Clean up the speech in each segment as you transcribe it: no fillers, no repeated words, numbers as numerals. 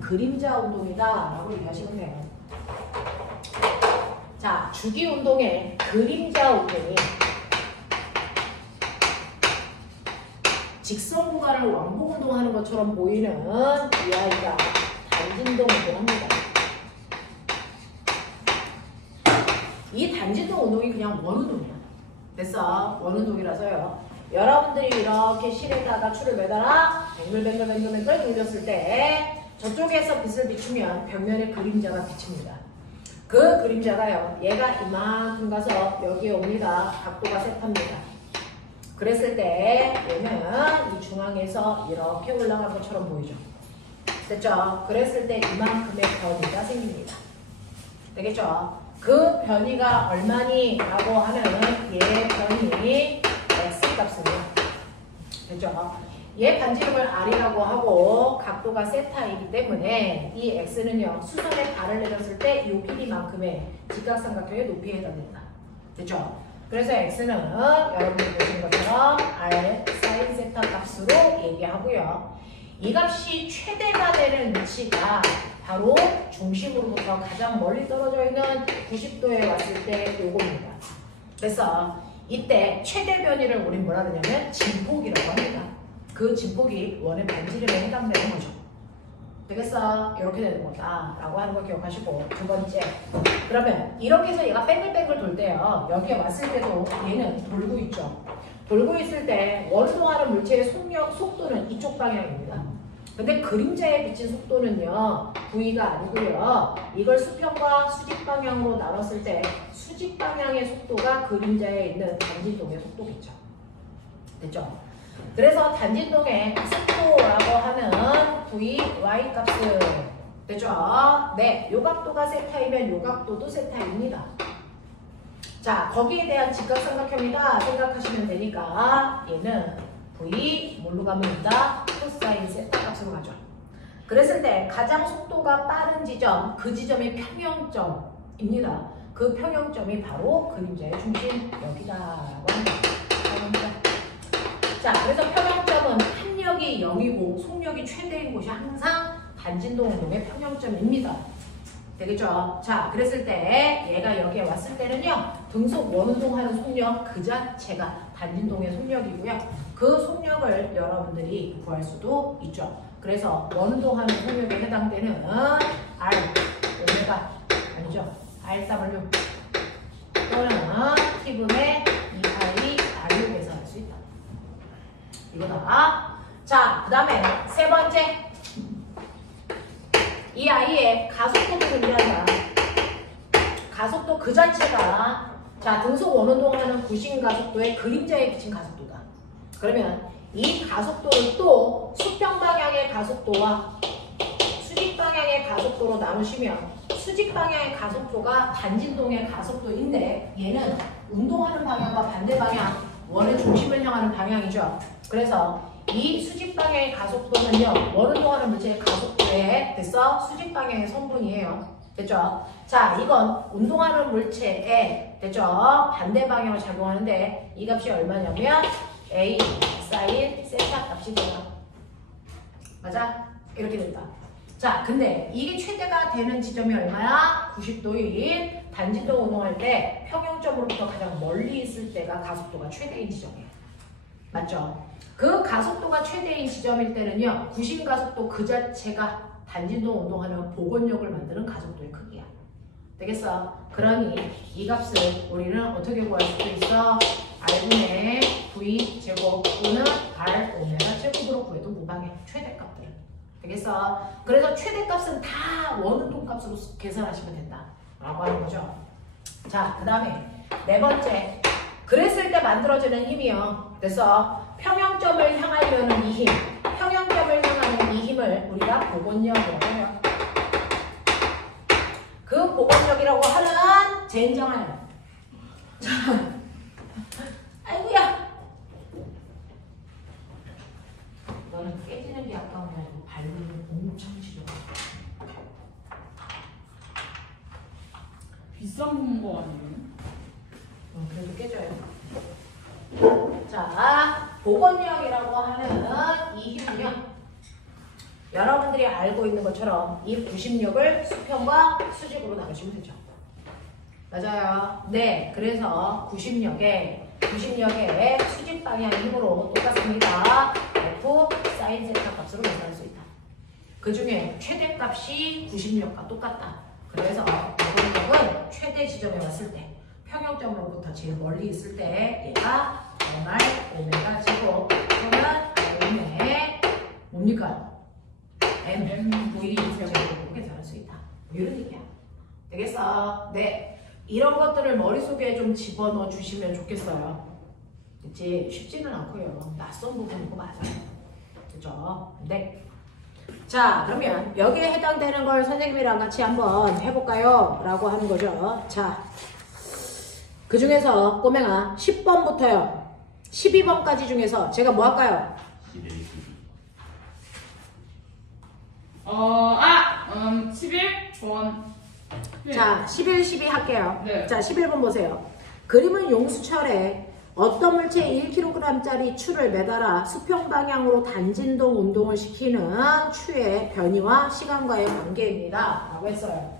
그림자 운동이다 라고 얘기하시면 돼요. 자, 주기 운동의 그림자 운동이 직선 구간을 왕복 운동하는 것처럼 보이는 이 아이가 단진동 운동합니다. 이 단진동 운동이 그냥 원운동이야. 됐어? 원운동이라서요. 여러분들이 이렇게 실에다가 줄을 매달아 뱅글뱅글 돌렸을 때 저쪽에서 빛을 비추면 벽면에 그림자가 비칩니다. 그 그림자가요, 얘가 이만큼 가서 여기에 옵니다. 각도가 세탑니다. 그랬을 때 얘는 이 중앙에서 이렇게 올라간 것처럼 보이죠. 됐죠? 그랬을 때 이만큼의 변이가 생깁니다. 되겠죠? 그 변이가 얼마니? 라고 하는 얘 변이 X값은요. 됐죠? 얘 반지름을 R이라고 하고 각도가 세타이기 때문에 이 X는요, 수선에 발을 내렸을 때 이 길이만큼의 직각삼각형의 높이에 해당됩니다. 됐죠? 그래서 X는 여러분들이 보시는 것처럼 R 사인 세타 값으로 얘기하고요. 이 값이 최대가 되는 위치가 바로 중심으로부터 가장 멀리 떨어져 있는 90도에 왔을 때 요겁니다. 그래서 이때 최대 변이를 우린 뭐라 그러냐면 진폭이라고 합니다. 그 진폭이 원의 반지름에 해당되는 거죠. 되겠어? 이렇게 되는 거다 라고 하는 거 기억하시고, 두 번째, 그러면 이렇게 해서 얘가 뱅글뱅글 돌 때요, 여기에 왔을 때도 얘는 돌고 있죠. 돌고 있을 때 원운동하는 물체의 속도는 이쪽 방향입니다. 근데 그림자에 비친 속도는요, V가 아니고요, 이걸 수평과 수직 방향으로 나눴을 때 수직 방향의 속도가 그림자에 있는 단진동의 속도겠죠. 됐죠? 그래서 단진동의 속도라고 하는 V, Y 값은 됐죠? 네, 요 각도가 세타이면 요 각도도 세타입니다. 자, 거기에 대한 직각삼각형이다 생각하시면 되니까 얘는 V, 뭘로 가면 된다? 코사인 세타 값으로 가죠. 그랬을 때 가장 속도가 빠른 지점, 그 지점이 평형점입니다. 그 평형점이 바로 그림자의 중심 여기다라고 합니다. 평형점. 자, 그래서 평형점은 한력이 0이고 속력이 최대인 곳이 항상 단진동 운동의 평형점입니다. 되겠죠? 자, 그랬을 때 얘가 여기에 왔을 때는요, 등속 원운동하는 속력 그 자체가 단진동의 속력이고요. 그 속력을 여러분들이 구할 수도 있죠. 그래서 원운동하는 속력에 해당되는 R, 오메가 아니죠? RW 또는 T분의 2파이 R로 계산할 수 있다. 이거다. 자, 그 다음에 세 번째, 이 아이의 가속도도 존재한다. 가속도 그 자체가, 자, 등속 원운동하는 구심 가속도의 그림자에 비친 가속도다. 그러면 이 가속도를 또 수평 방향의 가속도와 수직 방향의 가속도로 나누시면 수직 방향의 가속도가 단진동의 가속도인데 얘는 운동하는 방향과 반대 방향, 원의 중심을 향하는 방향이죠. 그래서 이 수직 방향의 가속도는요, 원운동하는 물체의 가속도에 됐어? 수직 방향의 성분이에요. 됐죠? 자, 이건 운동하는 물체에 됐죠? 반대 방향으로 작용하는데 이 값이 얼마냐면 A 사인 세타 값이 돼요. 맞아? 이렇게 된다. 자, 근데 이게 최대가 되는 지점이 얼마야? 90도인 단진동 운동할 때 평형점으로부터 가장 멀리 있을 때가 가속도가 최대인 지점이에요. 맞죠? 그 가속도가 최대인 지점일 때는요, 구심 가속도 그 자체가 단진동 운동하는 복원력을 만드는 가속도의 크기야. 되겠어? 그러니 이 값을 우리는 어떻게 구할 수도 있어? R분의 V 제곱 또는 R 오메가 제곱으로 구해도 무방해. 최대값들. 되겠어? 그래서 최대값은 다 원운동 값으로 계산하시면 된다. 라고 하는 거죠. 자, 그 다음에 네 번째. 그랬을 때 만들어지는 힘이요. 됐어? 평형점을 향하려는 이 힘. 평형점을 향하는 이 힘을 우리가 복원력이라고 해요. 그 복원력이라고 하는 젠장을. 자, 아이고야. 너는 깨지는 게 아까운 게 아니고 밟는 엄청 치료. 비싼 거 아니에요? 그래도 깨져요. 자, 복원력이라고 하는 이 힘은요, 여러분들이 알고 있는 것처럼 이 구심력을 수평과 수직으로 나누시면 되죠. 맞아요. 네, 그래서 구심력의 수직 방향 힘으로 똑같습니다. F 사인 세타 값으로 계산할 수 있다. 그 중에 최대값이 구심력과 똑같다. 그래서 구심력은 최대 지점에 왔을 때 평형점으로부터 제일 멀리 있을 때 얘가 MR 오메가 제곱 그러면 M의 뭡니까? MV 제곱으로 계산할 수 있다. 이런 얘기야. 되겠어? 네. 이런 것들을 머릿속에 좀 집어넣어 주시면 좋겠어요. 그치? 쉽지는 않고요. 낯선 부분이고 맞아요. 그죠? 네. 자, 그러면 여기에 해당되는 걸 선생님이랑 같이 한번 해볼까요? 라고 하는 거죠. 자, 그 중에서 꼬맹아 10번부터요. 12번까지 중에서 제가 뭐 할까요? 11번. 네. 자, 11, 12 할게요. 네. 자, 11번 보세요. 그림은 용수철에 어떤 물체에 1kg짜리 추를 매달아 수평 방향으로 단진동 운동을 시키는 추의 변이와 시간과의 관계입니다. 라고 했어요.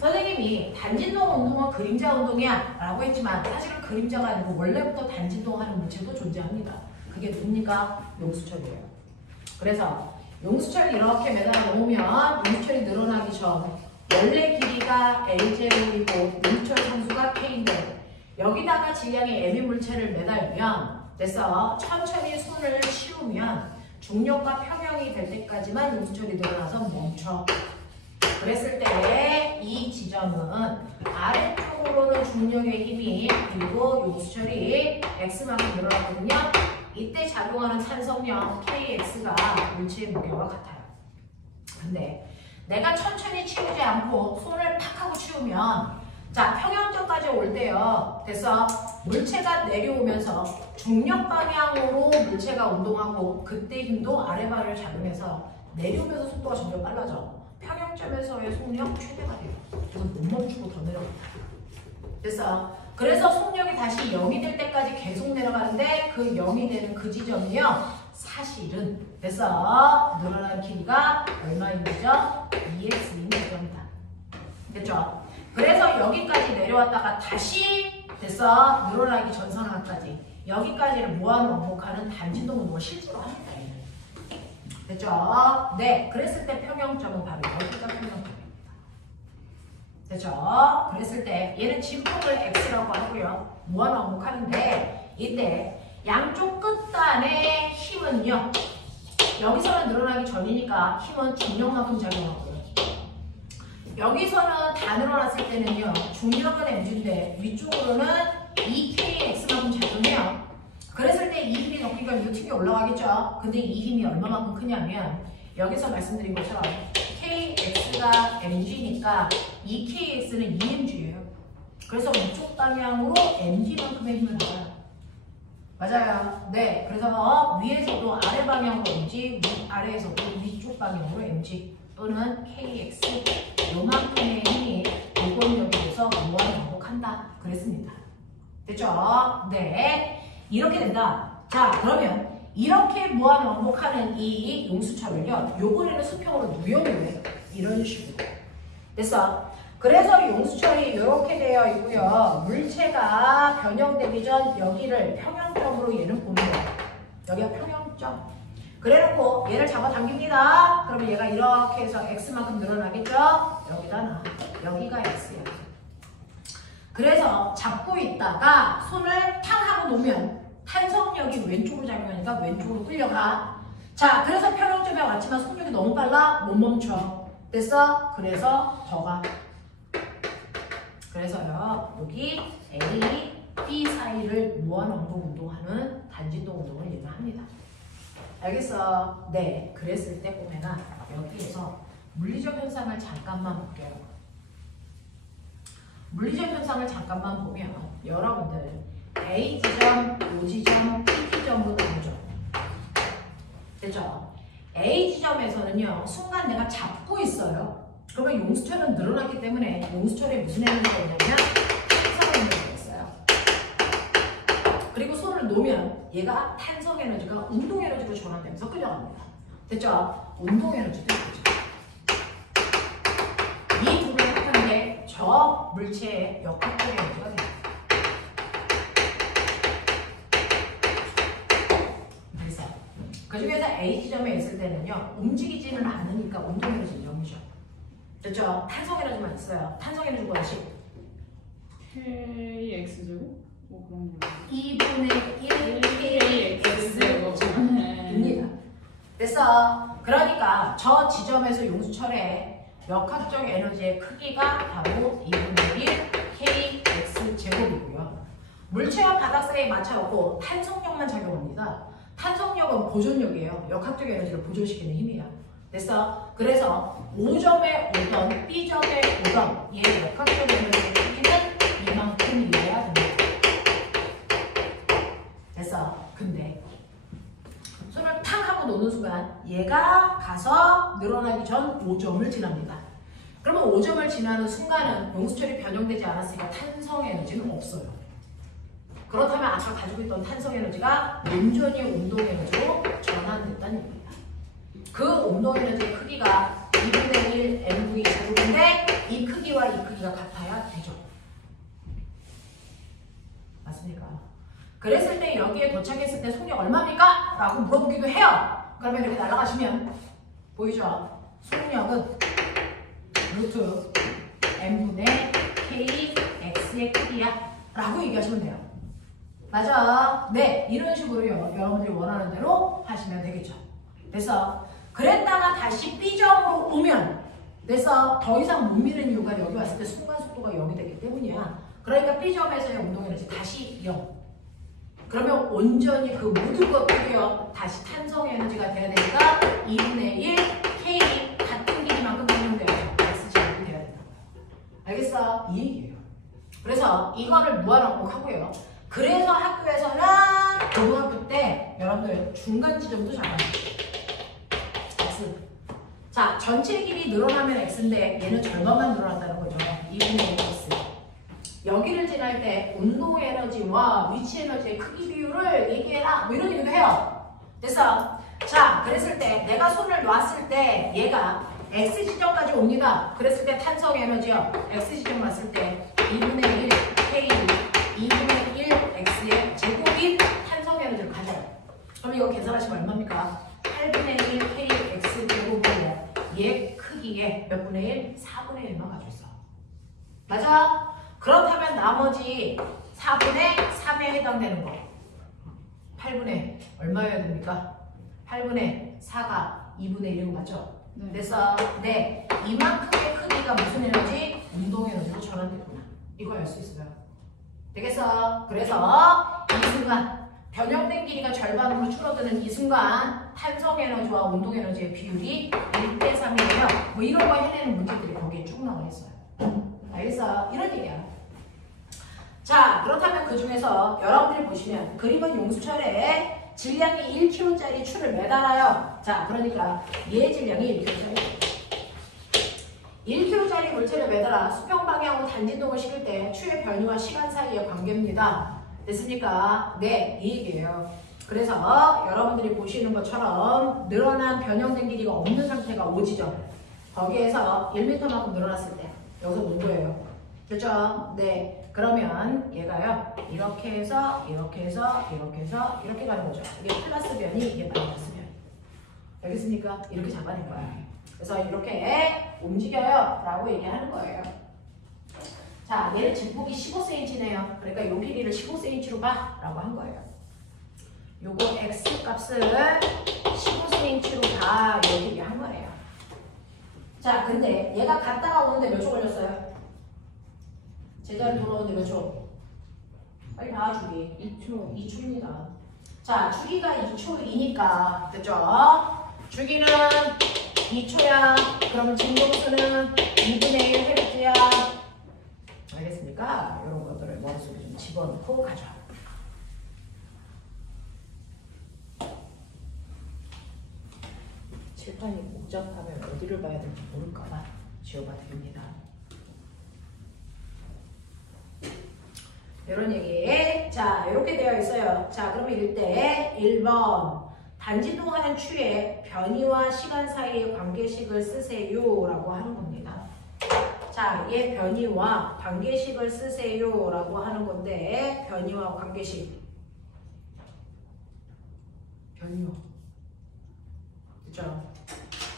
선생님이 단진동 운동은 그림자 운동이야 라고 했지만 사실은 그림자가 아니고 원래부터 단진동 하는 물체도 존재합니다. 그게 뭡니까? 용수철이에요. 그래서 용수철을 이렇게 매달아 놓으면 용수철이 늘어나기 전 원래 길이가 L0이고 용수철 상수가 K인데 여기다가 질량의 M인 물체를 매달면 됐어. 천천히 손을 치우면 중력과 평형이 될 때까지만 용수철이 늘어나서 멈춰. 그랬을 때 이 지점은 아래쪽으로는 중력의 힘이 그리고 용수철이 X만큼 늘어났거든요. 이때 작용하는 찬성력 KX가 물체의 무게와 같아요. 근데 내가 천천히 치우지 않고 손을 팍 하고 치우면 자, 평형점까지 올 때요. 됐어. 물체가 내려오면서 중력 방향으로 물체가 운동하고 그때 힘도 아래발을 작용해서 내려오면서 속도가 점점 빨라져. 평형점에서의 속력 최대가 돼요. 그래서 못 멈추고 더 내려갑니다. 됐어. 그래서 속력이 다시 0이 될 때까지 계속 내려가는데 그 0이 되는 그 지점이요. 사실은 됐어. 늘어나는 길이가 얼마인 거죠? 2x인 지점이다. 됐죠? 그래서 여기까지 내려왔다가 다시 됐어. 늘어나기 전 상황까지 여기까지를 모아놓은 원복하는 단진동 운동을 실제로 합니다. 됐죠? 네. 그랬을 때 평형점은 바로 여기가 평형점입니다. 됐죠? 그랬을 때 얘는 진폭을 x라고 하고요. 모아놓은 원복하는데 이때 양쪽 끝단의 힘은요. 여기서는 늘어나기 전이니까 힘은 중력만큼 작용하고요. 여기서는 다 늘어났을 때는요. 중력은 mg인데 위쪽으로는 2kx만큼 작용해요. 그랬을 때 이 힘이 높으니까 이 올라가겠죠. 근데 이 힘이 얼마만큼 크냐면 여기서 말씀드린 것처럼 kx가 mg니까 2kx는 2mg예요. 그래서 위쪽 방향으로 mg만큼의 힘을 받아요. 맞아요. 네. 그래서 위에서도 아래 방향으로 mg, 아래에서도 위쪽 방향으로 mg 또는 kx 요만큼의 힘이 무건력에 대해서 무한 반복한다. 그랬습니다. 됐죠? 네. 이렇게 된다. 자, 그러면 이렇게 무한 반복하는 이 용수철을요. 요번에는 수평으로 누용을 해요. 이런 식으로. 됐어? 그래서 용수철이 이렇게 되어 있고요. 물체가 변형되기 전 여기를 평형점으로 얘는 보는 거예요. 여기가 평형점. 그래놓고 얘를 잡아당깁니다. 그러면 얘가 이렇게 해서 x만큼 늘어나겠죠? 여기다 놔. 여기가 x야. 그래서 잡고 있다가 손을 탕 하고 놓으면 탄성력이 왼쪽으로 작용하니까 왼쪽으로 끌려가. 자, 그래서 평형점에 왔지만 속력이 너무 빨라 못 멈춰. 됐어? 그래서 더 가. 그래서요, 여기 A, B 사이를 무한원동 운동하는 단진동 운동을 얘기합니다. 알겠어? 네. 그랬을 때 보면은 여기에서 물리적 현상을 잠깐만 볼게요. 물리적 현상을 잠깐만 보면 여러분들 A 지점, O 지점, P 지점으로 나누죠. 됐죠? A 지점에서는요, 순간 내가 잡고 있어요. 그러면 용수철은 늘어났기 때문에 용수철에 무슨 에너지가 있냐면 탄성 에너지가 있어요. 그리고 손을 놓으면 얘가 탄성 에너지가 운동 에너지로 전환되면서 끌려갑니다. 됐죠? 운동 에너지도 있죠. 이 두 개를 합하는 게 저 물체의 역학적 에너지가 됩니다. 그래서 그 중에서 A 지점에 있을 때는요, 움직이지는 않으니까 운동 에너지는 0이죠. 됐죠? 탄성 에너지만 있어요. 탄성 에너지 뭐지? KX제곱? 뭐 그런 거. 2분의 1 KX입니다. 됐어. 그러니까 저 지점에서 용수철의 역학적 에너지의 크기가 바로 2분의 1 KX제곱이고요. 물체와 바닥 사이에 맞춰놓고 탄성력만 작용합니다. 탄성력은 보존력이에요. 역학적 에너지를 보존시키는 힘이야. 됐어? 그래서 O점에 오던 B점에 오던 얘의 역학적 에너지의 크기는 이만큼이어야 됩니다. 됐어? 근데 손을 탁 하고 놓는 순간 얘가 가서 늘어나기 전 5점을 지납니다. 그러면 5점을 지나는 순간은 용수철이 변형되지 않았으니까 탄성 에너지는 없어요. 그렇다면 아까 가지고 있던 탄성 에너지가 온전히 운동 에너지로 전환됐다는 얘기입니다. 그 운동 에너지의 크기가 2분의 1 mv 제곱인데 이 크기와 이 크기가 같아야 되죠. 맞습니까? 그랬을 때 여기에 도착했을 때 속력 얼마입니까? 라고 물어보기도 해요. 그러면 이렇게 날아가시면 보이죠? 속력은 루트 m분의 kx의 크기야 라고 얘기하시면 돼요. 맞아? 네, 이런 식으로요. 여러분들이 원하는 대로 하시면 되겠죠. 그래서 그랬다가 다시 B점으로 오면 그래서 더 이상 못 미는 이유가 여기 왔을 때 순간 속도가 0이 되기 때문이야. 그러니까 B점에서의 운동 에너지 다시 0. 그러면 온전히 그 모든 것들이요 다시 탄성 에너지가 돼야 되니까 2분의 1 K 같은 길이만큼 변형돼요. X제곱이 돼야 된다. 알겠어? 이 얘기예요. 그래서 이거를 무한반복 하고요. 그래서 학교에서는 고등학교 때 여러분들 중간 지점도 잡아요. X. 자, 전체 길이 늘어나면 X인데 얘는 절반만 늘어났다는 거죠. 2분의 1 X. 여기를 지날 때 운동 에너지와 위치 에너지의 크기 비율을 얘기해라. 뭐 이런 얘기도 해요. 됐어? 자, 그랬을 때 내가 손을 놨을 때 얘가 X 지점까지 옵니다. 그랬을 때 탄성 에너지요. X 지점 왔을 때 2분의 1 K 2분의 1 X의 제곱인 탄성 에너지를 가져요. 그럼 이거 계산하시면 얼마입니까? 8분의 1 K X 제곱인데 얘 크기에 몇 분의 1? 4분의 1만 가지고 있어. 맞아? 그렇다면 나머지 4분의 3에 해당되는 거 8분의 얼마여야 됩니까? 8분의 4가 2분의 1인 거 맞죠? 그래서 네, 이만큼의 크기가 무슨 에너지? 운동 에너지로 전환됐구나. 이거 알 수 있어요. 되겠어? 그래서 이 순간 변형된 길이가 절반으로 줄어드는 이 순간 탄성 에너지와 운동 에너지의 비율이 1대 3이에요. 뭐 이런 거 해내는 문제들이 거기에 쭉 나와 있어요. 알겠어? 이런 얘기야. 자, 그렇다면 그 중에서 여러분들이 보시면 그림은 용수철에 질량이 1kg짜리 추를 매달아요. 자, 그러니까 얘 질량이 1kg짜리. 1kg짜리 물체를 매달아 수평 방향으로 단진동을 시킬 때 추의 변이와 시간 사이의 관계입니다. 됐습니까? 네, 이 얘기예요. 그래서 여러분들이 보시는 것처럼 늘어난 변형된 길이가 없는 상태가 5지점. 거기에서 1m만큼 늘어났을 때 여기서 온 거예요. 됐죠? 네. 그러면 얘가요. 이렇게 해서 이렇게 해서 이렇게 해서 이렇게 가는 거죠. 이게 플러스 변이, 이게 마이너스 변이. 알겠습니까? 이렇게 잡아낸 거야. 그래서 이렇게 움직여요 라고 얘기하는 거예요. 자, 얘는 질폭이 15cm네요. 그러니까 요 길이를 15cm로 봐 라고 한 거예요. 요거 x 값을 15cm로 봐 이렇게 얘기한 거예요. 자, 근데 얘가 갔다가 오는데 몇 초 걸렸어요? 제자리 돌아오는데 몇 초? 빨리 봐, 주기. 2초. 2초입니다. 자, 주기가 2초이니까 됐죠? 주기는 2초야. 그럼 진동수는 2분의 1 헤르츠야. 알겠습니까? 이런 것들을 머릿속에 좀 집어넣고 가져와. 칠판이 복잡하면 어디를 봐야 될지 모를까봐 지워봐 드립니다. 이런 얘기. 자, 이렇게 되어 있어요. 자, 그러면 이때 1번 단지동하는 추에 변이와 시간 사이의 관계식을 쓰세요라고 하는 겁니다. 자, 얘 변이와 관계식을 쓰세요라고 하는 건데 변이와 관계식. 변이요. 그죠?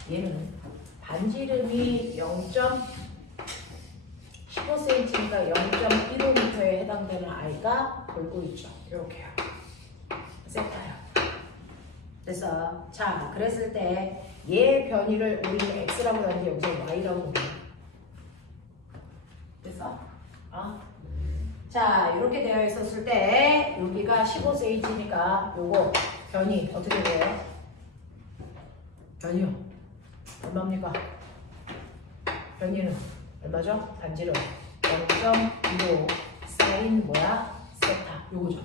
얘는 반지름이 0.15cm니까 0.15m에 해당되는 아이가 돌고 있죠. 이렇게요. 세타요. 그래서 자, 그랬을 때 얘 변이를 우리는 x라고 하는데 여기서 y라고 합니다. 됐어? 자, 이렇게 되어 있었을 때 여기가 15cm니까 요거 변이 어떻게 돼요? 변이요. 얼마입니까? 변이는 얼마죠? 반지름 0.15 사인 뭐야? 세타. 요거죠.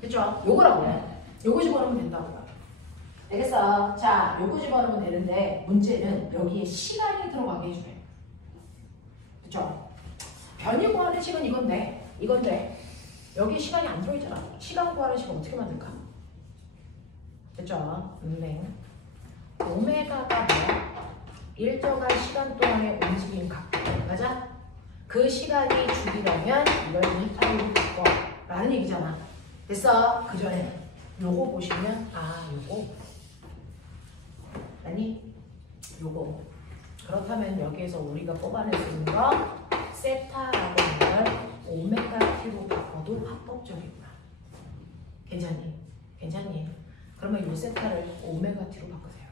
됐죠? 요거라고요. 요거 집어넣으면 된다고요. 알겠어? 자, 요거 집어넣으면 되는데 문제는 여기에 시간이 들어가게 해줘요. 그쵸? 변이 구하는 식은 이건데 여기 시간이 안 들어있잖아. 시간 구하는 식은 어떻게 만들까? 됐죠? 오메가가 뭐야? 일정한 시간 동안에 움직인 각도. 맞아? 그 시간이 주기라면 이걸 2파이로 바꿔 라는 얘기잖아. 됐어? 그 전에 요거 보시면 요거 아니 요거 그렇다면 여기에서 우리가 뽑아낼 수 있는 거 세타라고 하는 걸 오메가 t로 바꿔도 합법적이구나. 괜찮니? 괜찮니? 그러면 이 세타를 오메가 t로 바꾸세요.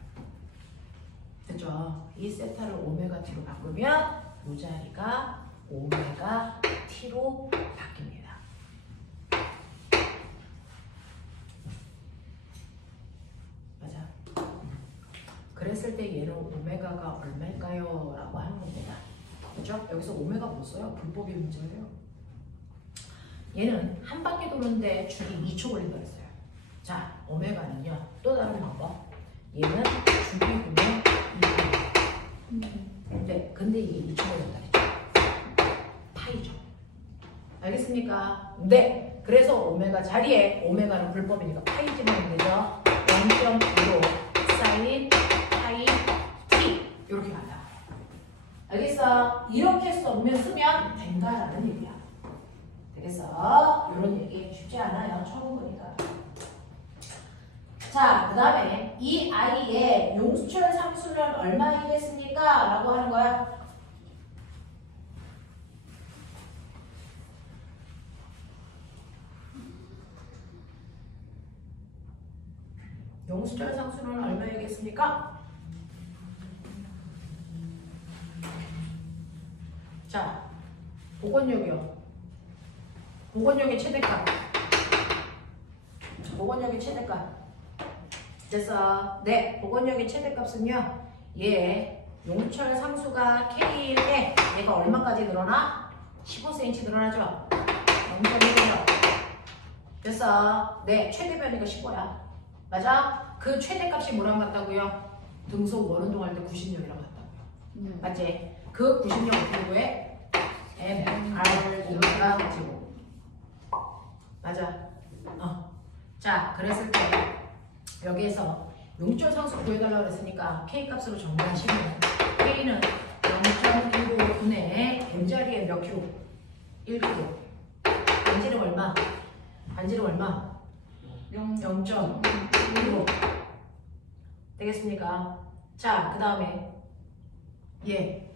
됐죠? 이 세타를 오메가 t로 바꾸면 이 자리가 오메가 t로 바뀝니다. 맞아. 그랬을 때 얘는 오메가가 얼마일까요? 라고 하는 겁니다. 그렇죠? 여기서 오메가 못 써요? 불법의 문제예요. 얘는 한 바퀴 도는데 주기 2초 걸린다 했어요. 자, 오메가는요. 또 다른 방법. 얘는 주기 보면 2초. 네, 근데 이게 2초 걸린다 했죠. 파이죠. 알겠습니까? 네. 그래서 오메가 자리에 오메가는 불법이니까 파이 집어넣으면 되죠. 0.15 사인 파이 t 이렇게 간다. 알겠어? 이렇게 쓰면 된다라는 얘기야. 되겠어? 이런 얘기 쉽지 않아요. 처음 보니까. 자, 그 다음에 이 아이의 용수철 상수는 얼마이겠습니까? 라고 하는 거야. 용수철 상수는 얼마이겠습니까? 자, 복원력이요. 복원력의 최대값. 복원력의 최대값. 됐어. 네, 복원력의 최대값은요. 얘 용철 상수가 K인데 얘가 얼마까지 늘어나? 15cm 늘어나죠? 0.1이죠. 됐어. 네, 최대 변이가 15야. 맞아? 그 최대값이 뭐랑 같다고요? 등속 원운동 할 때 90력이랑 같다고요. 맞지? 그 90력 어떻게 구해? MR 오메가 제곱. 맞아. 자, 그랬을 때 여기에서 용철 상수 구해달라고 그랬으니까 K값으로 정리하시면 K는 0.15분의 M자리에 몇 킬로? 1킬로. 반지름 얼마? 반지름 얼마? 0.15 되겠습니까? 자, 그 다음에 얘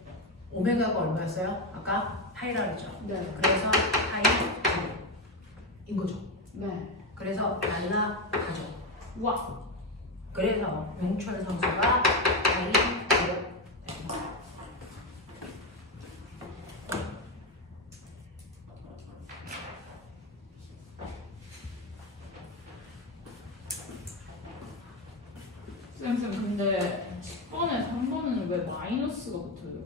오메가가 얼마였어요? 아까 파이라 그랬죠? 네. 그래서 파이 인 거죠? 네. 그래서 날라가죠. 우와. 그래서 용철 상수가 파이 0. 쌤, 근데 10번에 3번은 왜 마이너스가 붙어요?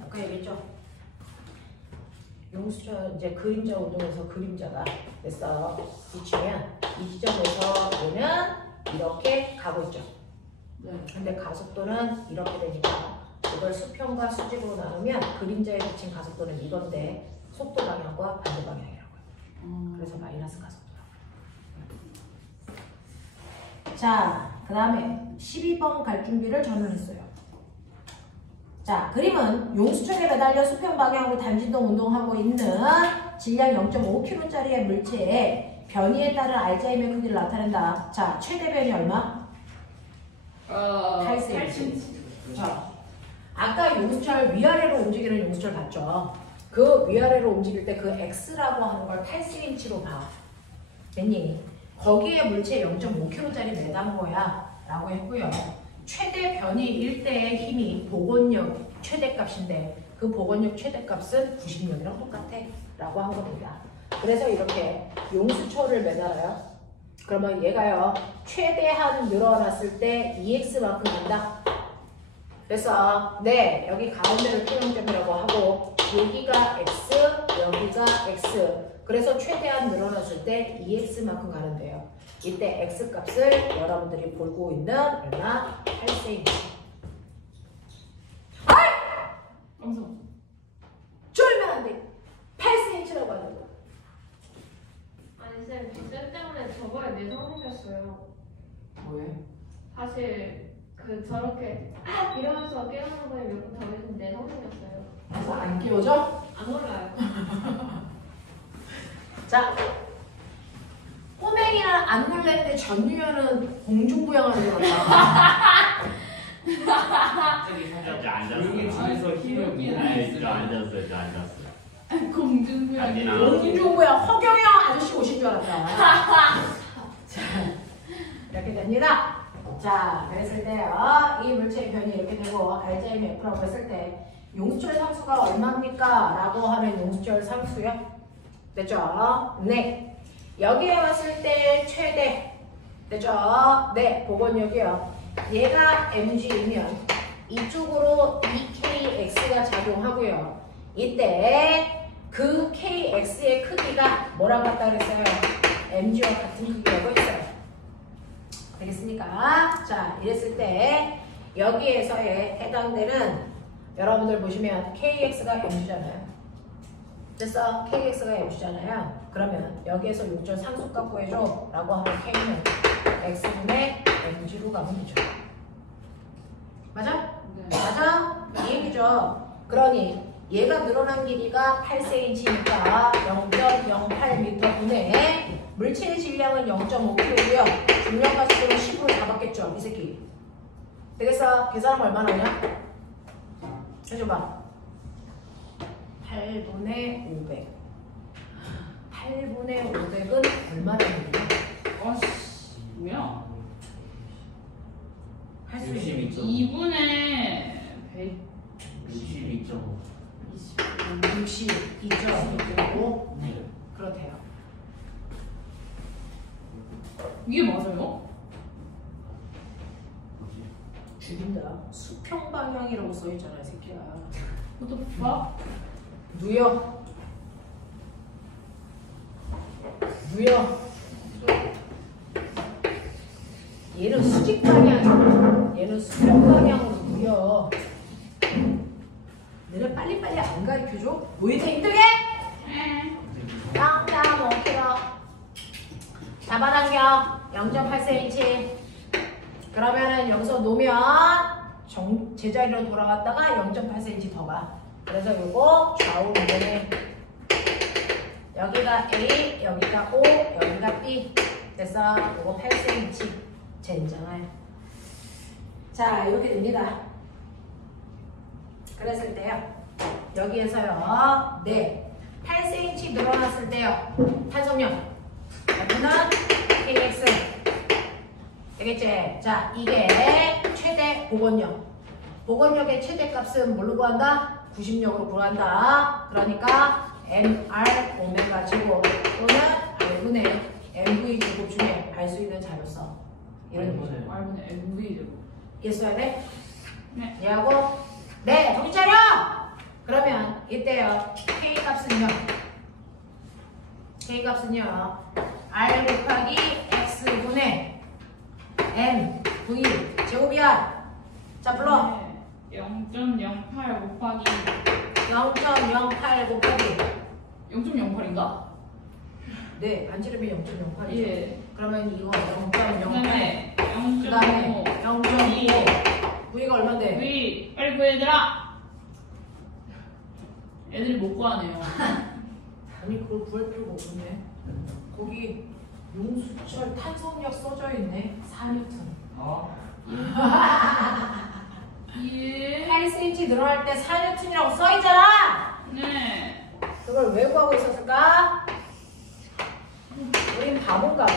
아까 얘기했죠? 용수철 이제 그림자 운동에서 그림자가 됐어. 비추면 이 지점에서 보면 이렇게 가고 있죠. 네. 근데 가속도는 이렇게 되니까 이걸 수평과 수직으로 나누면 그림자에 비친 가속도는 이건데 속도 방향과 반대 방향이라고요. 그래서 마이너스 가속도라고요. 자, 그 다음에 12번 갈 준비를 저는 했어요. 자, 그림은 용수철에 매달려 수평 방향으로 단진동 운동하고 있는 질량 0.5kg짜리의 물체에 변이에 따른 알자임의 크기를 나타낸다. 자, 최대 변이 얼마? 8cm. 자, 아까 용수철 위아래로 움직이는 용수철 봤죠? 그 위아래로 움직일 때 그 x라고 하는 걸 8cm로 봐. 됐니? 거기에 물체 0.5kg짜리 매단 거야 라고 했고요. 최대 변이일 때의 힘이 복원력 최대값인데 그 복원력 최대값은 90력이랑 똑같아 라고 한 겁니다. 그래서 이렇게 용수철을 매달아요. 그러면 얘가요 최대한 늘어났을 때 2x만큼 간다. 그래서 네 여기 가운데를 평형점이라고 하고 여기가 x 여기가 x 그래서 최대한 늘어났을 때 2x만큼 가는데요. 이때 x 값을 여러분들이 보고 있는 얼마? 8cm. 아이! 감사합니다. 쫄면 안 돼. 8cm라고 하는 거. 아니 쌤, 쌤 때문에 저번에 내성 생겼어요. 왜? 사실 저렇게 이러면서 깨우는 거에 몇 번 더 해서 내성 생겼어요. 그래서 안 끼워져? 안 올라요. 자, 꼬맹이는 안 놀랬는데 전유연은 공중부양하는 거 같다. 저기 살짝 앉았어. 여기 집에서 힘을 네, 저 앉았어요. 저 앉았어요. 공중부양이 공중부양 허경영 아저씨 오신 줄 알았다. 자, 이렇게 됩니다. 자, 그랬을 때요. 이 물체의 변이 이렇게 되고 알자임이 F라고 했을 때 용수철 상수가 얼마입니까? 라고 하면 용수철 상수요. 됐죠? 네. 여기에 왔을 때 최대. 됐죠? 네. 복원력이요. 얘가 mg이면 이쪽으로 2kx가 작용하고요. 이때 그 kx의 크기가 뭐랑 같다 그랬어요? mg와 같은 크기라고 했어요. 되겠습니까? 자, 이랬을 때 여기에서의 해당되는 여러분들 보시면 kx가 mg잖아요. 됐어? kx가 mg잖아요. 그러면 여기에서 용절 상수값 구해줘 라고 하면 k는 x분의 mg로 가면 되죠. 맞아? 네. 맞아? 이 얘기죠. 그러니 얘가 늘어난 길이가 8cm니까 0.08m 분의 물체의 질량은 0.5kg고요. 중력 가속도는 10으로 잡았겠죠. 이 새끼. 되겠어? 계산하면 얼마나 오냐? 해줘봐. 8분의 500. 8분의 500은 얼마나 되냐? 아씨 뭐야? 할 수 있는 62.5 2분의 100 62.5 62.5 네. 그렇대요. 이게 맞아요? 뭐지? 죽인다. 수평 방향이라고 써있잖아, 이 새끼야. 그것도 봐? 누여. 누여. 얘는 수직 방향, 얘는 수평 방향으로 누여. 너네 빨리빨리 안 가르쳐줘? 왜 이렇게 힘들게? 땅땅 5kg. 잡아당겨 0.8cm. 그러면은 여기서 놓으면 제자리로 돌아갔다가 0.8cm 더 가. 그래서 요거 좌우 운동해. 여기가 A, 여기가 O, 여기가 B. 됐어? 요거 8cm. 젠장해. 자, 이렇게 됩니다. 그랬을 때요. 여기에서요. 네. 8cm 늘어났을 때요. 탄성력. 여기는 KX. 되겠지? 자, 이게 최대 복원력. 복원력의 최대값은 뭘로 구한다? 90력으로 구한다. 그러니까 MR 오메가 제곱 또는 R분의 MV 제곱 중에 알 수 있는 자료 써. 이런 거죠. R분의 MV 제곱. 얘 써야 돼? 네. 얘하고 네, 정신 차려! 그러면 이때요. K값은요. K값은요. R 곱하기 X분의 M V 제곱이야. 자, 불러. 네. 0.08 곱하기 0.08 곱하기 0.08인가? 네, 반지름이 0.08이죠. 예. 그러면 이거 0.08 그다음에 그 다음에 0.5 0.25 V가 얼만데? V 빨리 구해 얘들아. 애들이 못 구하네요. 아니 그걸 구할 필요가 없네. 거기 용수철 탄성력 써져 있네. 4N. 어? 예. 8cm 늘어날 때 4N이라고 써 있잖아. 네. 그걸 왜 구하고 있었을까? 우린 바본가 봐.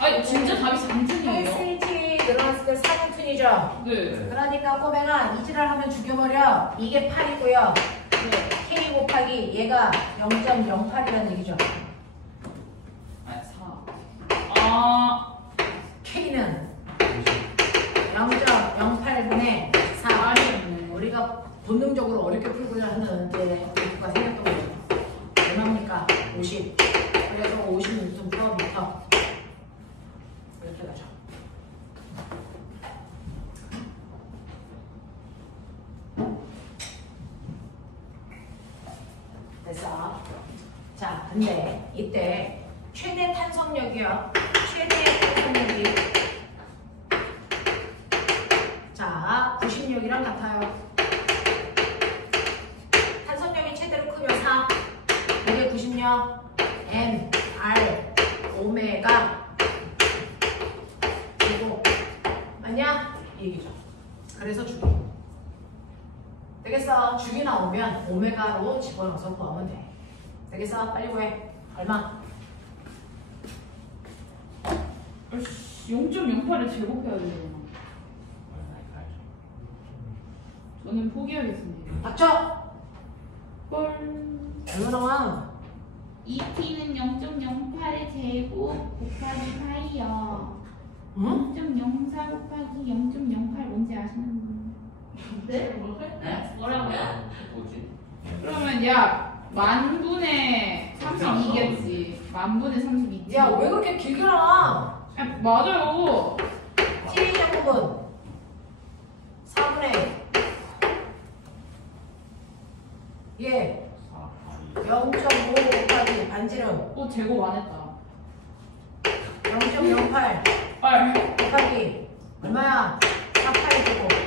아니 진짜 답이 3층이에요. 8cm 늘어났을 때 4N이죠. 네. 그러니까 꼬맹아 이지랄 하면 죽여버려. 이게 8이고요. 네. K 곱하기 얘가 0.08이라는 얘기죠. 아 4. K는 0.08분의 4. 아니었네. 우리가 본능적으로 어렵게 풀고자 하는 이제 데이터가 생겼던 거죠. 얼마입니까? 50. 그래서 50 뉴턴 per 미터. 이렇게 가죠. 됐어. 자, 근데 이때 최대 탄성력이요. 최대 탄성력이 자, 부식력이랑 같아요. 탄성력이 최대로 크면 4. 이게 부식력 M, R, 오메가 제곱 맞냐? 이 얘기죠. 그래서 주기. 되겠어. 주기 나오면 오메가로 집어넣어서 구하면 돼. 되겠어? 빨리 구해. 얼마? 0.08을 제곱해야 되잖아. 저는 포기하겠습니다. 닥쳐! 헐. 얼마 나와? 2t는 0.08의 제곱 곱하기 파이요. 응? 0.04 곱하기 0.08 뭔지 아시는 분? 네? 뭐라고요? 뭐지? 그러면 야 만분의 32겠지. 만분의 32. 야, 왜 그렇게 길게 나와? 아, 맞아요. 12제곱은 4분의 예 0.5 곱하기 반지름 제곱 안 했다. 0.08 헐. 곱하기 얼마야? 48제곱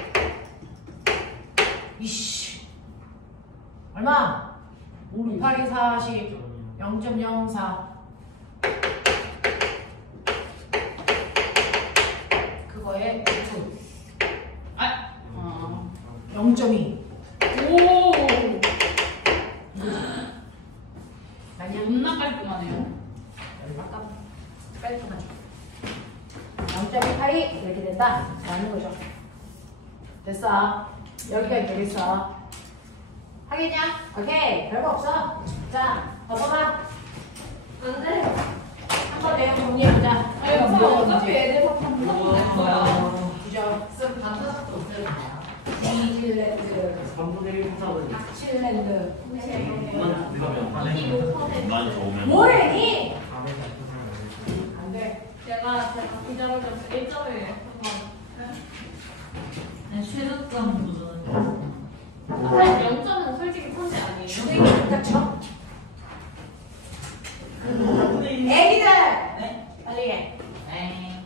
이씨 얼마? 8이 40 0.04 그거에 9 아. 0.2 오. 맞냐? 겁나 깔끔하네요. 아까 깔끔하죠. 0.28이 이렇게 된다 라는 거죠. 됐어. 여기까지 되겠어. 하겠냐? 오케이. 별거 없어. 자, 봐봐. 안 돼. 한번 내용 정리해보자. 아, 영상 어차피 애들 다 반복될 거야. 그죠? 쓱 반드석도 없어요. 뉴질랜드, 3분의 1 사분의 닥칠랜드. 그만 우리가 몇 판에 2만 좋으면 뭐래니? 안 돼. 제가 기자를 좀 1점을 한번. 최저점 도전. 사실 0점은 솔직히 천재 아니에요. 주댕이 딱 쳐. 애기들! 네? 빨리 해. 네.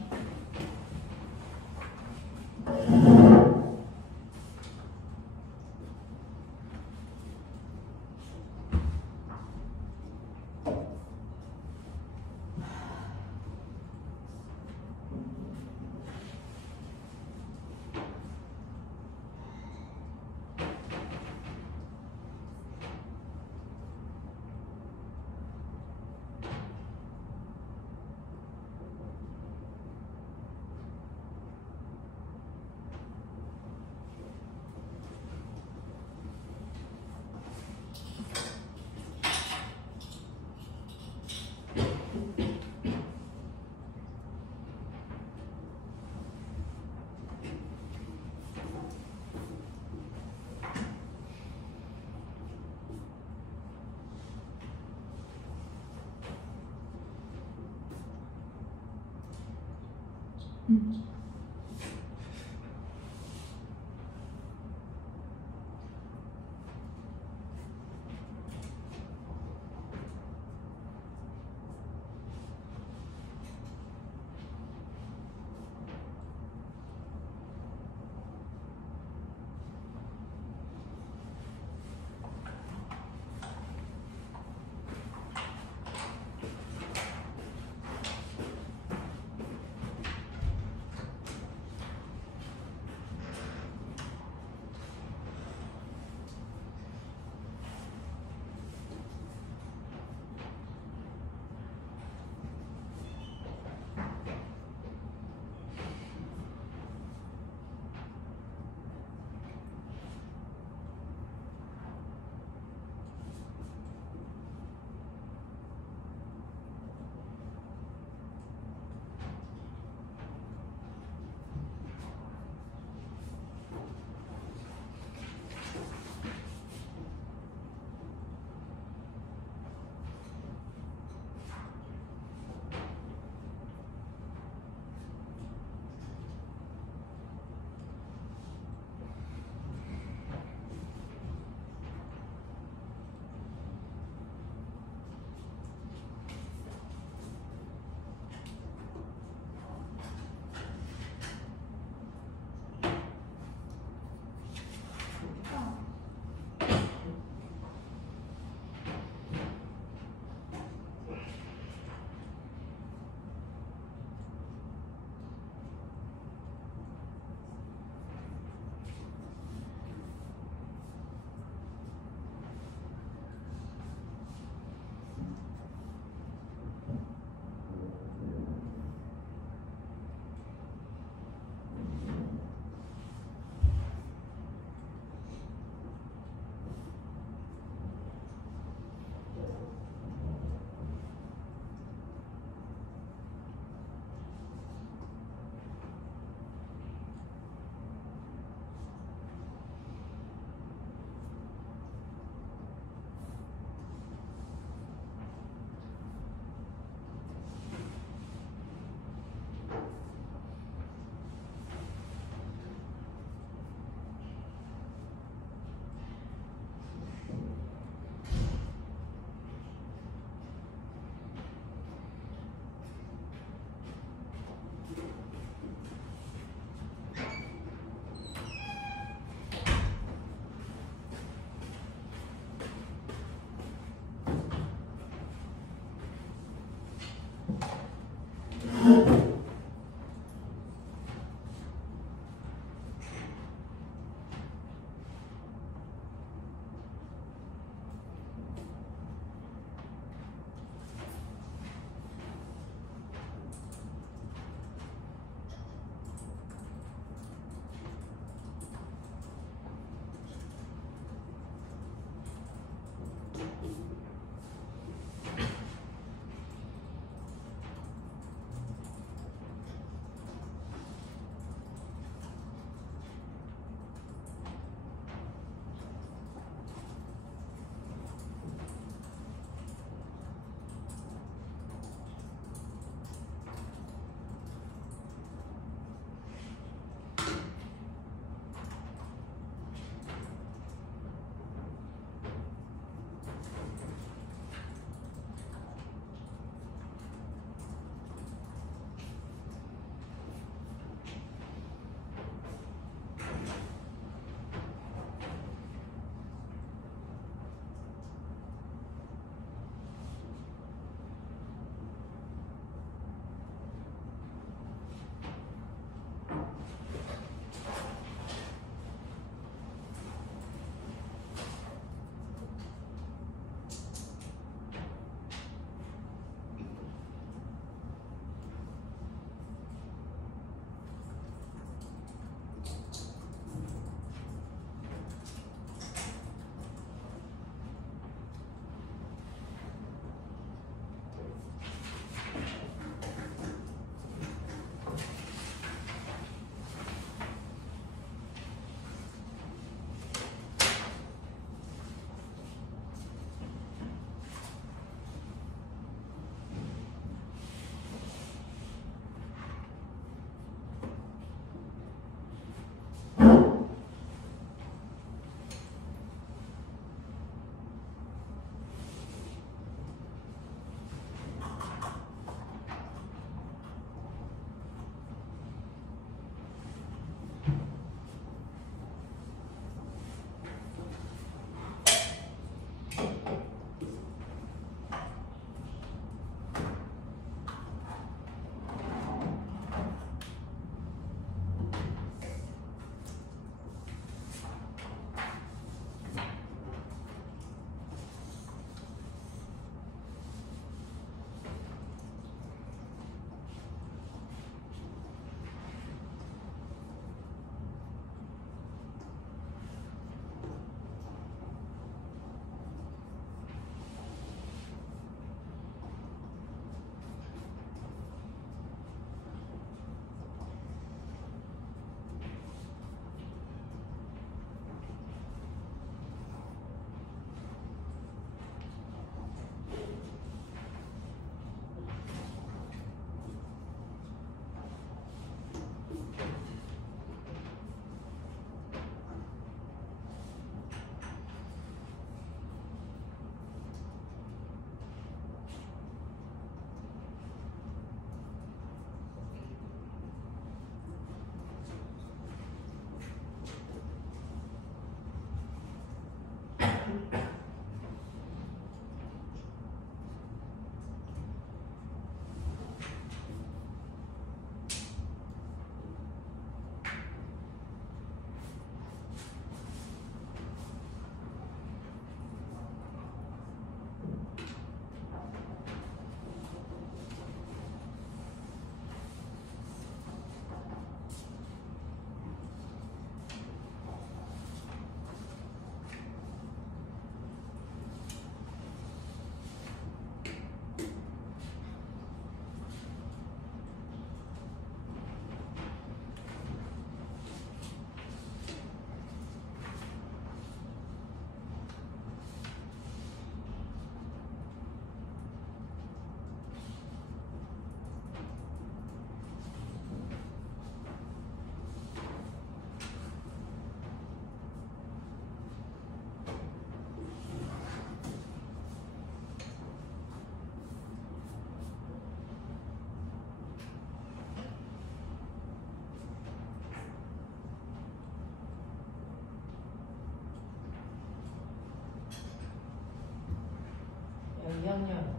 2학년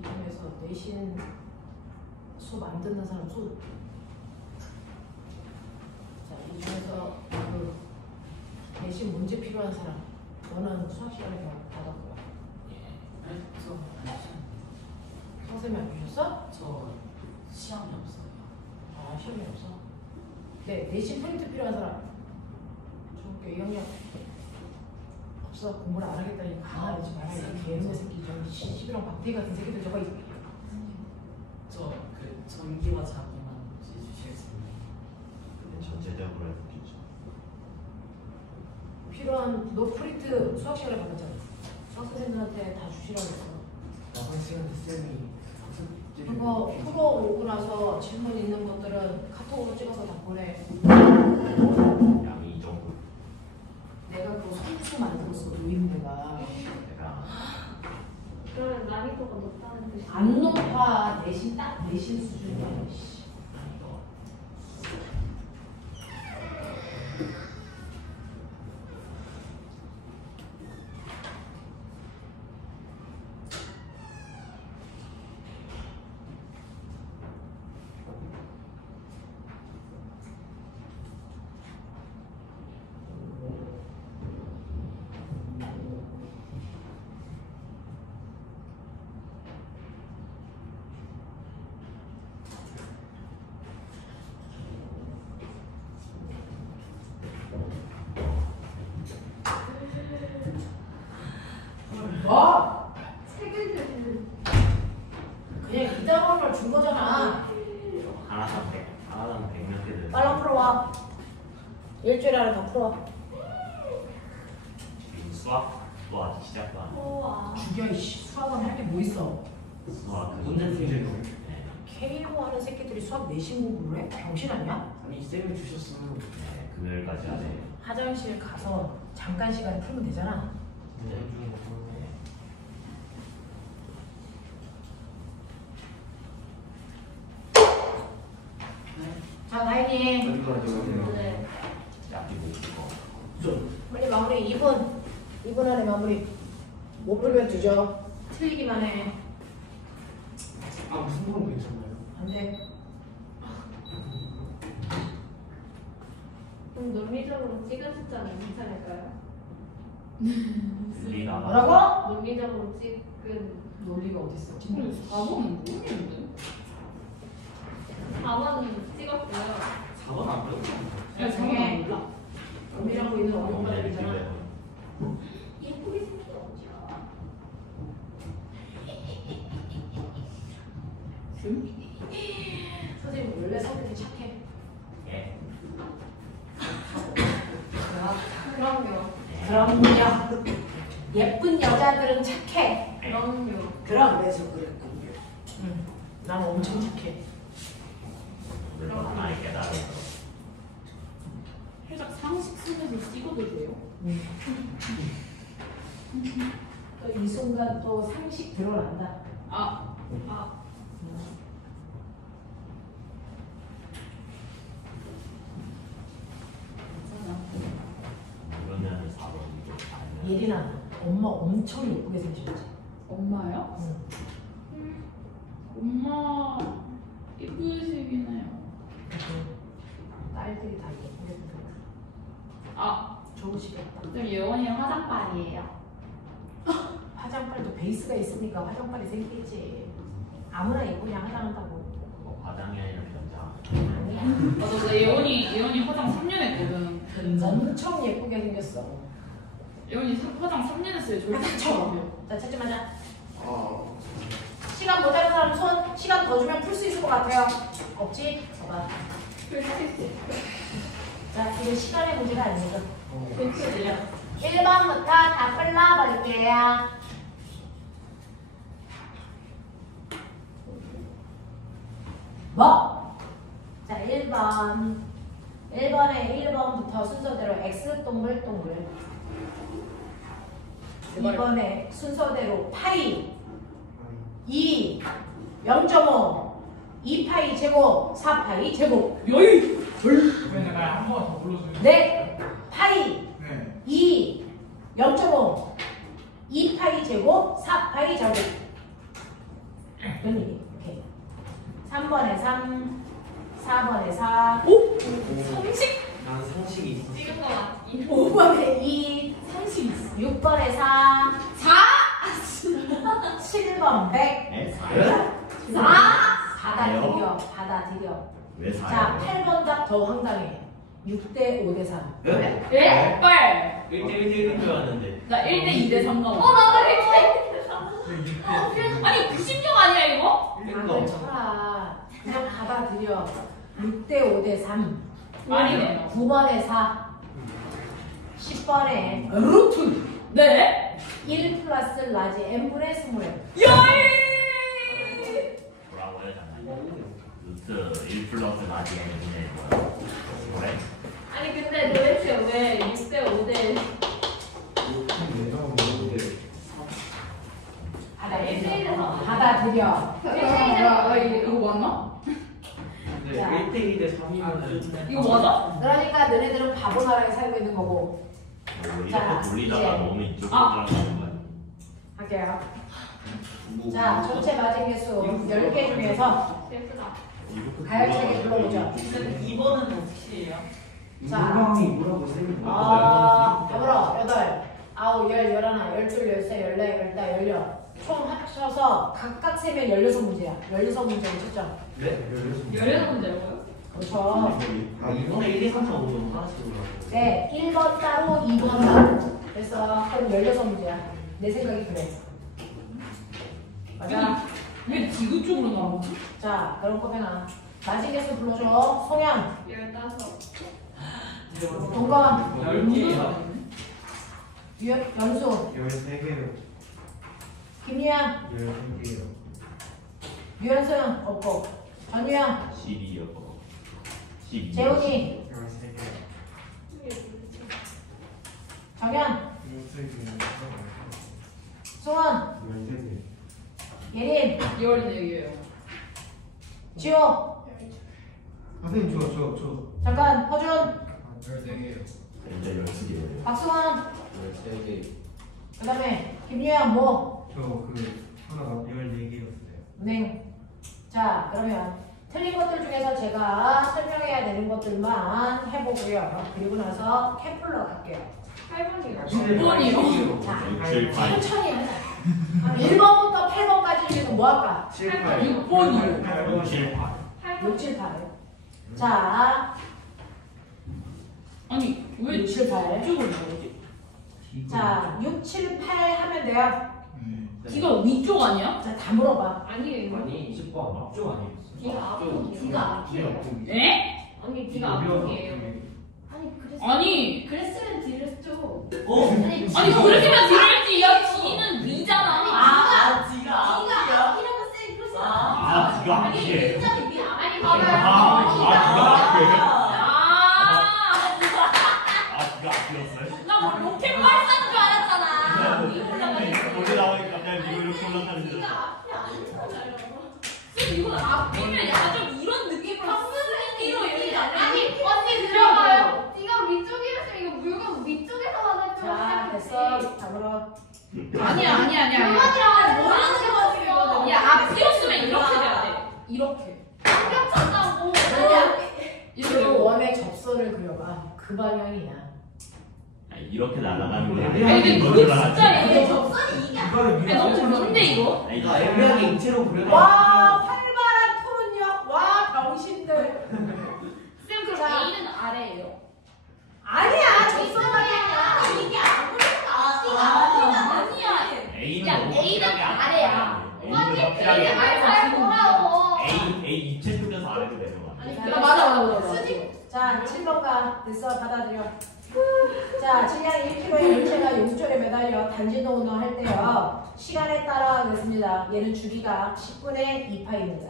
이 중에서 내신 수업 안 듣는 사람 손. 자, 이 중에서 그 내신 문제 필요한 사람. 너는 수학 시간에 받았고요. 선생님이 안 주셨어? 저 시험이 없어요. 아, 시험이 없어. 네, 내신 프린트 필요한 사람. 중학교 2학년 없어. 공부를 안 하겠다니 가만히 좀 말아야 돼. 개놈의 새끼 좀 시비랑 박대기 같은 새끼들 저거 저 그 전기와 자기만 주실 수 있나요? 근데 전체적으로 해서 괜찮아. 필요한 너 프린트 수학 시간에 받았잖아. 수학 선생님한테 다 주시라고 했어. 나선 시간 쌤이 그거 풀어 오고 나서 질문 있는 것들은 카톡으로 찍어서 다 보내. 양이 이 정도. 내가 그거 선수 만들었어. 노인네가. 내가 그러면 난이도가 높다는 뜻이 안 높아. 내신 딱 내신 수준이야. 씨. 뭐? 책을 주는 그냥 이따가 걸 준 거잖아. 하나당 100, 하나당 100몇 개 들어. 빨랑 풀어와. 일주일 안에 다 풀어와. 지금 수학도 아직 시작도 안 해. 우와. 죽여 이씨. 수학은 할 게 뭐 있어? 수학 그 문제 풀이를 네. K고 하는 새끼들이 수학 내신 공부를 해? 병신 아니야? 아니 쌤이 주셨으면 네, 금요일까지 하네. 화장실 가서 잠깐 시간에 풀면 되잖아. 네. 자, 다행히 네. 약기 못 풀고. 빨리 마무리 2분 안에 마무리. 못 풀면 주죠. 틀리기만 해. 아 무슨 건 괜찮나요? 안 돼. 그럼 논리적으로 찍은 숫자는 괜찮을까요? 들리다가 뭐라고? 논리적으로 찍은 논리가 어딨어? 4번은 모르겠는데? 4번 찍었고요. 4번 안 배웠어. 야, 4번 몰라. 논리라고 있는 영어를 어려운말이잖아. 기대해. 예쁘게 생겼죠. 선생님 원래 성격이 착해. 예. 그럼요. 그럼요. 예쁜 여자들은 착해. 그럼요. 그래서 그랬군요. 응. 난 엄청 착해. 그래서 하나의 깨달아서 살짝 상식 속에서 찍어도 돼요? 또 이 순간 또 상식 드러난다. 아, 그러면 4번이고 아니면 예린아, 엄마 엄청 예쁘게 생기셨지? 엄마요? 응. 엄마 이쁘시긴 해요. 딸들이 다 예쁘게 생겼다. 아, 좋으시겠다. 그럼 예원이 화장빨이에요. 화장빨도 베이스가 있으니까 화장빨이 생기지. 아무나 예쁘냐 화장한다고. 그거 과장이 아니라 변장. 아니야. 맞아, 나 예원이 화장 3년 했거든. 엄청 예쁘게 생겼어. 예원이 화장 3년 했어요. 저희 화장처럼. 자, 찾지 마자. 아 시간 모자란 사람 손, 시간 더 주면 풀 수 있을 것 같아요. 없지? 봐봐. 자, 이게 시간의 문제가 아니죠. 괜찮아요. 1번부터 다 끝나버릴게요. 뭐? 자, 1번. 1번에 1번부터 순서대로 X 동글동글. 2번에 순서대로 파이, 2, 0.5, 2파이 제곱, 4파이 제곱. 여이! 내가 한 번 더 불러주면 네, 파이, 네. 2, 0.5, 2파이 제곱, 4파이 제곱. 당연히. 오케이. 3번에 3, 4번에 4, 상식? 난 상식이 있어. 찍은 거 맞지? 5번에 2, 상식 있어. 6번에 4, 7번 100. 에? 4요? 4. 받아들여. 왜 자, 4요? 8번 답 더 황당해. 6대 5대 3. 네? 예? 빨. 1대1 대표였는데. 나 1대 2대 3 나와. 나도 이렇게. 아니 96 아니야 이거? 방을 쳐라. 그냥 받아들여. 6대 5대 3. 말이네. 9번에 4. 10번에 루트. 네? 1 플러스 라지 n분의 20. 뭐라고요 잠깐만요. 루트 1 플러스 라지 n분의 뭐야? 그래? 아니 근데 도대체 왜 6대 5대 받아들여. 이거 맞나? 근데 자. 1대1대 3이면은 이거 맞아? 그러니까 너네들은 바보 나라에 살고 있는 거고. 뭐 자, 이렇게 돌리다가 이제. 너무 이쪽으로 아. 들어가는 거야. 할게요. 자, 전체 맞은 개수 10개 중에서 예쁘다. 이렇게 가열차게 불러보죠. 근데 2번은 어떻게 해요? 자. 이방이 뭐라고 쌤이 답으로 8, 9, 10, 11, 12, 13, 14, 15, 16. 총 합쳐서 각각 세면 16문제야. 16문제를 채점. 네? 16문제라고요? 그렇죠. 아 이번에 1, 2, 3, 4, 5는 하나씩 올라가고. 네, 1번 따로 2번 따로. 그래서 그럼 16문제야. 내 생각이 그래. 맞아. 왜 지구 쪽으로 나오지? 자, 그럼 꼬맹아. 맞은 개수 불러줘. 송현, 15. 동건, 10개야. 연수, 13개요. 김유양, 13개요. 유현승 없고, 전유양, 12였고 12. 재훈이, 13개요. 정현, 13개요. 수원, 13개. 예린, 14개예요. 지호. 선생님 저. 잠깐, 허준, 13개요. 이제 12개예요. 박수원, 13개. 그 다음에 김유양 뭐? 저그 하나가 14개였어요. 은행. 자, 그러면 틀린 것들 중에서 제가 설명해야 되는 것들만 해보고요. 그리고 나서 캠플러 갈게요. 8번이요. 6번이요? 자, 6, 7, 8. 천천히 하자. 1번부터 8번까지 중에서 뭐 할까? 7, 6번이요. 6, 7, 8. 6, 7, 8. 자, 아니 왜 6, 7, 8. 이쪽으로 나오지? 자, 6, 7, 8 하면 돼요. D가 위쪽 아니야? 자, 다 물어봐. 아니에요. 이거. 아니 10번 앞쪽 아니었어? D가 앞쪽이에요. D가 앞이에요. 에? 언니 D가 앞쪽이에요. 아니 그랬 아니 그랬으면 D랬죠. 아니 그렇게만 들을지 야 D는 위잖아. 아, 지가 앞이라고 쌤 그랬어. 아, 지가 앞이에요? 아니 아, 봐봐요. 지가 앞이에요? 아, 아, 지가 앞이었어요? 나 뭐 로켓 발사인 줄 알았잖아. 위로 올라가지고. 거기 나오니까 그냥 이거 이렇게 올라가는 줄 알았어. 앞이 아니잖아요. 쌤 이거 앞이면 약간 좀 이런 느낌으로 스스로 이렇게 아니 언니 들어봐요. D가 위쪽이었으면 이거 물건 위쪽에서 받았죠. 자, 됐어. 다 물어. 아니야. 물건이랑 뭐라는 거지? 야 앞이었으면 이렇게 돼야 돼. 이렇게. 겹쳤다고. 그 이렇게. 원의 접선을 그려봐. 그 방향이야. 아니, 이렇게 날아가는 게 아니 근데 이거 진짜 이게 접선이 이게 아니 너무 뭔데 이거? 아니, 아 애매하게 인체로 그려놔. 와, 활발한 토론력. 와, 병신들. 쌤 그럼 자. A는 아래예요? 아니야, 접선 방향이야. 이게 아무래도 아니야. A는 야, 너무 A는 확실하게 아래야. A는 확실하게 A는 잘 보라고. A 입체 쪽에서 아래로 내려가. 자, 맞아. 자, 7번 가. 됐어, 받아들여. 자, 질량 1kg의 물체가 용줄에 매달려 단지도 운동할 때요. 시간에 따라 그랬습니다. 얘는 주기가 10분의 2파입니다.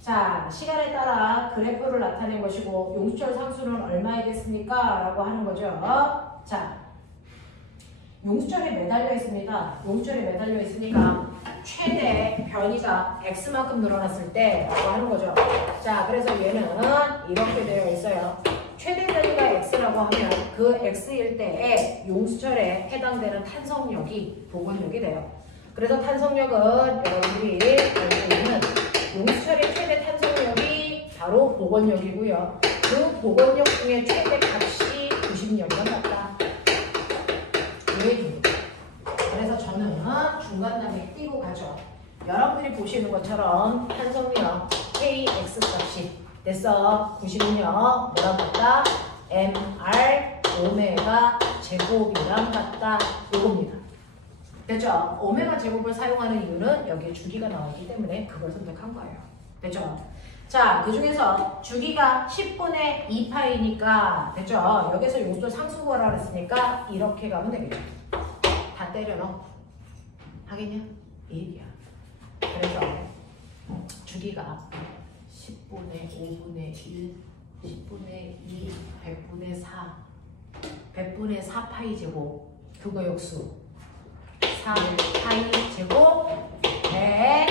자, 시간에 따라 그래프를 나타낸 것이고 용절 상수는 얼마이겠습니까? 라고 하는 거죠. 자, 용줄에 매달려 있습니다. 용줄에 매달려 있으니까 최대 변이가 x만큼 늘어났을 때 라고 하는 거죠. 자, 그래서 얘는 이렇게 되어 있어요. 최대 변이가 x라고 하면 그 x일 때에 용수철에 해당되는 탄성력이 복원력이 돼요. 그래서 탄성력은 여러분들이 알고 바로 복원력이고요. 그 복원력 중에 최대 값이 90력만 같다. 이게 됩니다. 그래서 저는 중간단에 띄고 가죠. 여러분들이 보시는 것처럼 탄성력 KX 값이 됐어. 90력 뭐랑 같다? MR 오메가 제곱이랑 같다. 요겁니다. 됐죠? 오메가 제곱을 사용하는 이유는 여기에 주기가 나오기 때문에 그걸 선택한 거예요. 됐죠? 자, 그 중에서 주기가 10분의 2파이니까 됐죠? 여기서 요것도 상수구하라 그랬으니까 이렇게 가면 되겠죠. 다 때려 넣어. 하겠냐? 이 얘기야. 그래서 주기가 10분의 5분의 1, 10분의 2, 100분의 4, 100분의 4파이 제곱 그거 역수 4파이 제곱 100.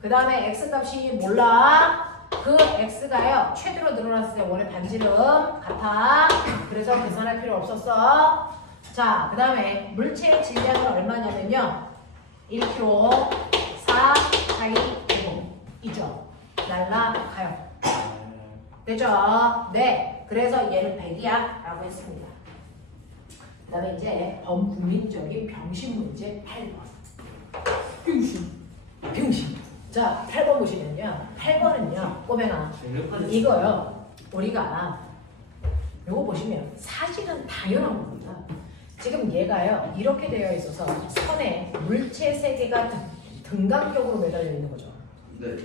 그 다음에 x값이 몰라. 그 x가요 최대로 늘어났을 때 원의 반지름 같아. 그래서 계산할 필요 없었어. 자, 그 다음에 물체의 질량은 얼마냐면요 1kg 4파이 제곱이죠. 날라가요. 되죠? 네. 그래서 얘는 100이야 라고 했습니다. 그 다음에 이제 범국민적인 병신 문제 8번. 병신. 자, 8번 보시면요. 8번은요. 꼬맹아. 이거요. 우리가 요거 보시면 사실은 당연한 겁니다. 지금 얘가요. 이렇게 되어 있어서 선에 물체 3개가 등간격으로 매달려 있는 거죠. 네.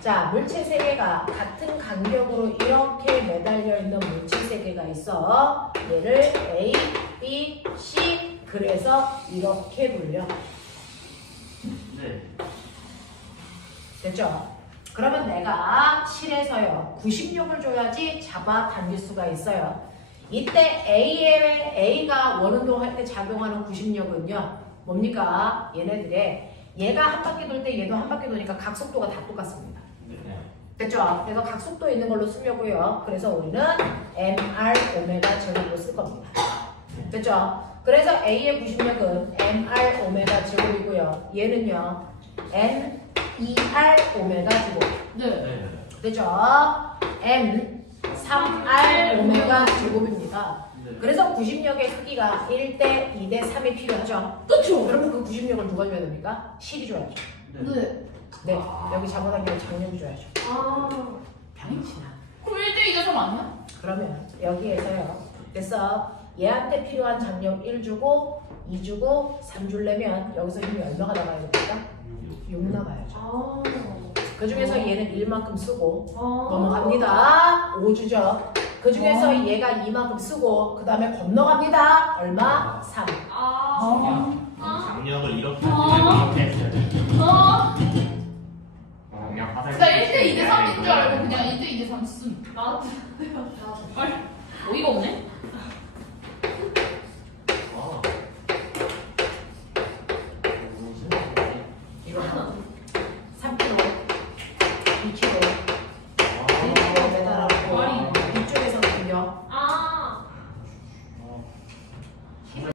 자, 물체 3개가 같은 간격으로 이렇게 매달려 있는 물체 3개가 있어. 얘를 A, B, C 그래서 이렇게 불려. 네. 됐죠? 그러면 내가 실에서요 90력을 줘야지 잡아 당길 수가 있어요. 이때 A가 원운동 할 때 작용하는 90력은요 뭡니까? 얘네들의 얘가 한 바퀴 돌 때 얘도 한 바퀴 도니까 각속도가 다 똑같습니다. 됐죠? 그래서 각속도 있는 걸로 쓰려고요. 그래서 우리는 MR 오메가 제곱으로 쓸 겁니다. 됐죠? 그래서 A의 90력은 MR 오메가 제곱이고요. 얘는요 MER 오메가 제곱. 네. 됐죠? M 3R 오메가 제곱입니다. 그래서 90력의 크기가 1대 2대 3이 필요하죠. 그렇죠? 그러면 그 90력을 누가 줘야 됩니까? 실이 줘야죠. 네. 네, 여기 잡아당기면 장력이 줘야죠. 아. 병신아. 그럼 1대 2대 3 아니야? 그러면 여기에서요. 됐어. 얘한테 필요한 장력 1 주고 2 주고 3 줄려면 여기서 힘이 얼마가 나가야 됩니까? 6 나가야죠. 아. 그 중에서 얘는 1만큼 쓰고 아. 넘어갑니다. 5 주죠. 그 중에서 얘가 2만큼 쓰고 그 다음에 건너갑니다. 얼마? 3. 아. 장력을 이렇게 하지 이렇게 했어야 돼. 그냥 화살. 나 1대 2대 3인 줄 알고 그냥 1대 2대 3 쓴. 나도. 아,